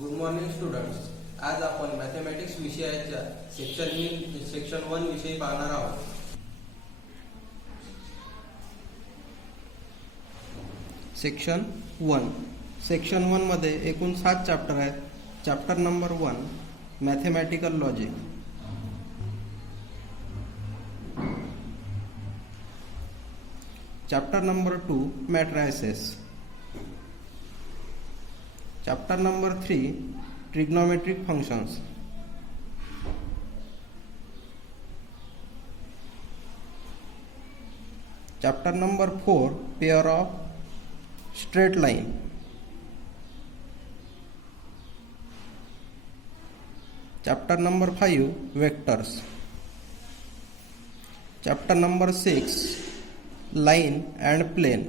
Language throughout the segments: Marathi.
Good morning students. आज आपण मॅथमॅटिक्स विषयाच्या सेक्शन 1 विषयी पाहणार आहोत. सेक्शन 1 मध्ये एकूण 7 चॅप्टर आहेत. Chapter number 1 mathematical logic, chapter number 2 matrices, chapter number 3 trigonometric functions, chapter number 4 pair of straight line, chapter number 5 vectors, chapter number 6 line and plane,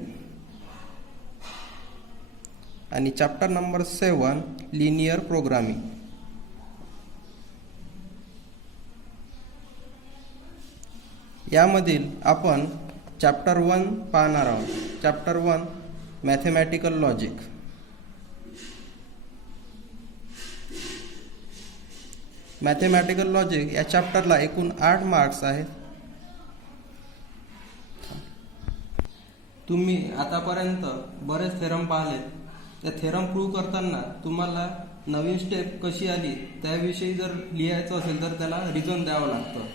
आणि चॅप्टर नंबर 7 लिनियर प्रोग्रामिंग. यामधील आपण चॅप्टर 1 पाहणार आहोत. Chapter 1 mathematical logic. Mathematical logic या चॅप्टरला एकूण 8 मार्क्स आहेत. तुम्ही आतापर्यंत बरेच थेरम पाहिलेत. त्या थेरम प्रूव्ह करताना तुम्हाला नवीन स्टेप कशी आली त्याविषयी जर लिहायचं असेल तर त्याला रिझन द्यावं लागतं.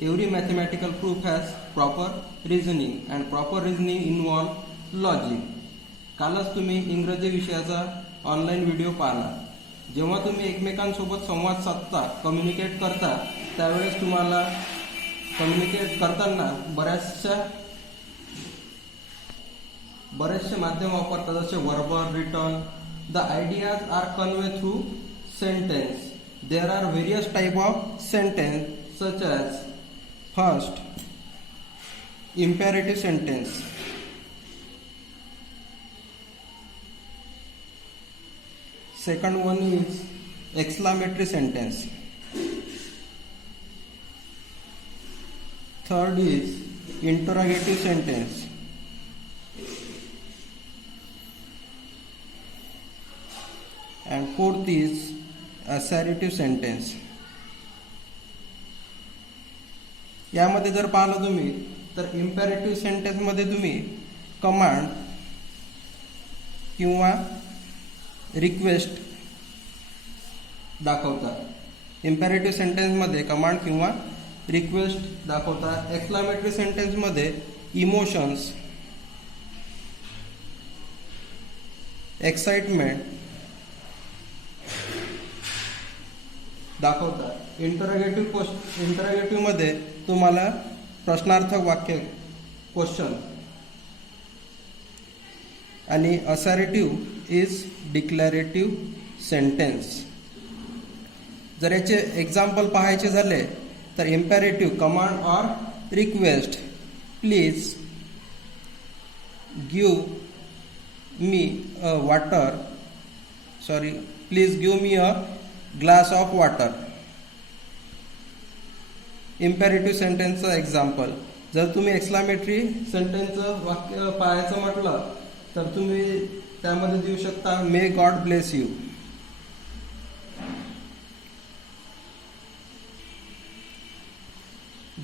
Every mathematical proof has proper reasoning and proper reasoning involve logic. कालच तुम्ही इंग्रजी विषयाचा ऑनलाईन व्हिडिओ पाहिला. जेव्हा तुम्ही एकमेकांसोबत संवाद साधता, कम्युनिकेट करता, त्यावेळेस तुम्हाला कम्युनिकेट करताना बरेचसे माध्यम वापरतात, जसे verbal, written. The ideas are convey through sentence. There are various type of sentence such as first imperative sentence, second one is exclamatory sentence, third is interrogative sentence, and fourth is assertive sentence. यामध्ये जर पाहिलं तुम्ही तर इम्पेरेटिव्ह सेंटेन्स मध्ये तुम्ही कमांड किंवा रिक्वेस्ट दाखवता. इम्पेरेटिव्ह सेंटेन्स मध्ये कमांड किंवा रिक्वेस्ट दाखवता. एक्सक्लामेटरी सेंटेन्स मध्ये इमोशन्स, एक्साइटमेंट दाखवतात. इंटरोगेटिव्ह मध्ये तुम्हाला प्रश्नार्थक वाक्य, क्वेश्चन. आणि असर्टिव्ह इज डिक्लेरेटिव्ह सेंटेन्स. जर याचे एक्झाम्पल पाहायचे झाले तर imperative command or request, please give me a water, please give me a glass of water. Imperative सेंटेन्सचं एक्झाम्पल. जर तुम्ही एक्सक्लामेटरी सेंटेन्सचं वाक्य पाहायचं म्हटलं तर तुम्ही त्यामध्ये देऊ शकता मे गॉड ब्लेस यू.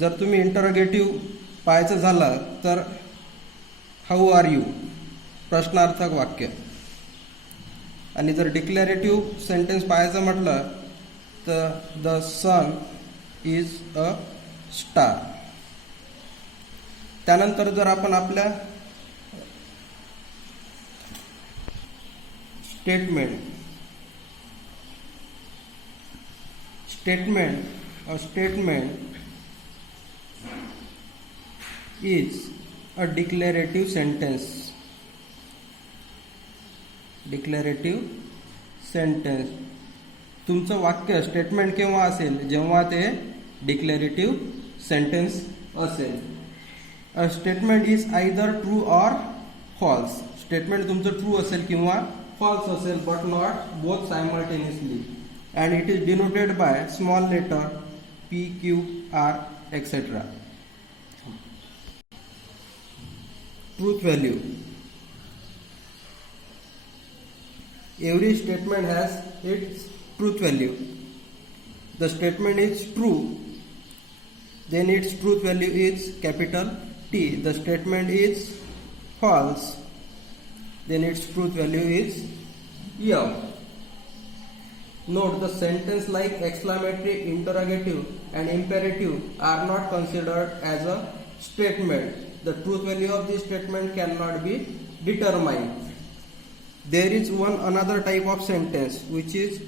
जर तुम्ही इंटरोगेटिव्ह पाहायचं झालं तर हाऊ आर यू, प्रश्नार्थक वाक्य. आणि जर डिक्लेरेटिव्ह सेंटेन्स पाहायचं म्हटलं तर the sun is a star. त्यानंतर जर आपण आपल्या statement is a declarative sentence. तुमचं वाक्य स्टेटमेंट केव्हा असेल, जेव्हा ते डिक्लेरेटिव्ह सेंटेन्स असेल. A statement is either true or false. Statement तुमचं ट्रू असेल किंवा फॉल्स असेल, but not both simultaneously. And it is denoted by small letter P, Q, R, etc. Truth value. Every statement has its truth value. The statement is true, then its truth value is capital T. The statement is false, then its truth value is F. Note, the sentence like exclamatory, interrogative and imperative are not considered as a statement. The truth value of this statement cannot be determined. There is another type of sentence which is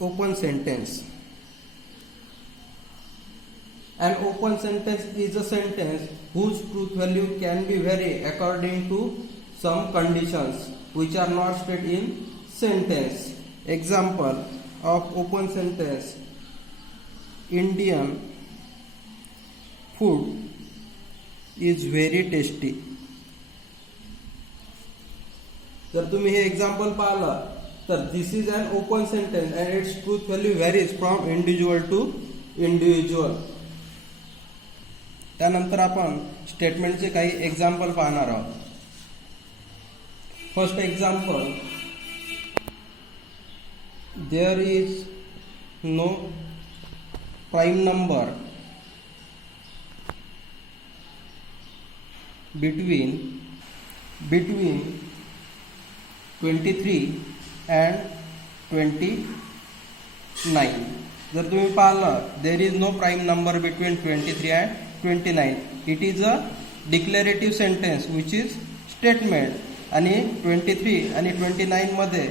open sentence. An open sentence is a sentence whose truth value can be vary according to some conditions which are not stated in sentence. Example of open sentence: Indian food is very tasty. जर तुम्ही हे एक्झाम्पल पाहिलं तर this is an open sentence and it's truth value varies from individual to individual. त्यानंतर आपण स्टेटमेंटचे काही एक्झाम्पल पाहणार आहोत. First example: there is no prime number between 23 and 29. जर तुम्ही पाहिलं, there is no prime number between 23 and 29. It is a declarative sentence which is statement. आणि 23 आणि 29 मध्ये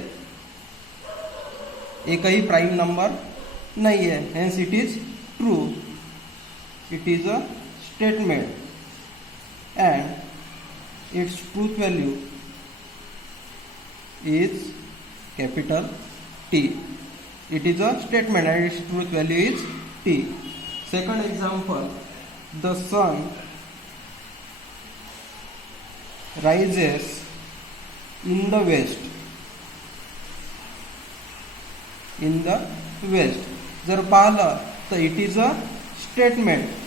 एकही प्राइम नंबर नाही आहे, hence it is true. It is a statement and its truth value is capital T. It is a statement and its truth value is T. Second example: the sun rises in the west. In the west. जर पाहिलं तर it is a statement.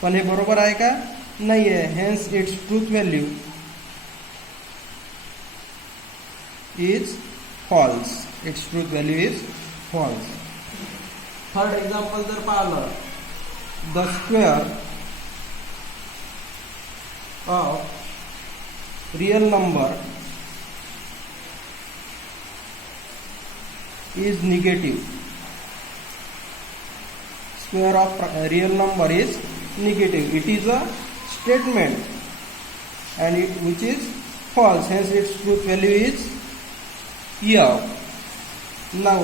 पण हे बरोबर आहे का? नाही आहे. Hence its truth value is false. Its truth value is false. Third example जर पाहिलं, the square of real number is negative. Square of real number is negative. It is a statement and which is false, hence its truth value is F. Now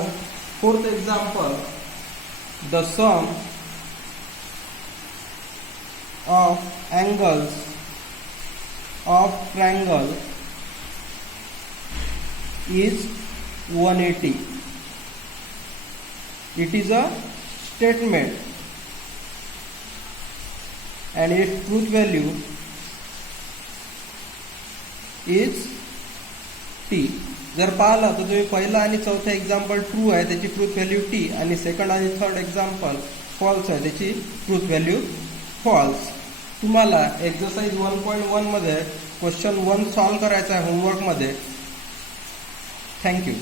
fourth example: the sum of angles of triangle is 180. It is a statement and its truth value is T. जर पाहिलं तर तुम्ही पहिला आणि चौथा एक्झाम्पल ट्रू आहे, त्याची ट्रूथ व्हॅल्यू T, आणि सेकंड आणि थर्ड एक्झाम्पल फॉल्स आहे, त्याची ट्रूथ व्हॅल्यू फॉल्स. तुम्हाला एक्सरसाइज 1.1 मध्ये क्वेश्चन 1 सॉल्व्ह करायचा आहे होमवर्कमध्ये. थँक्यू.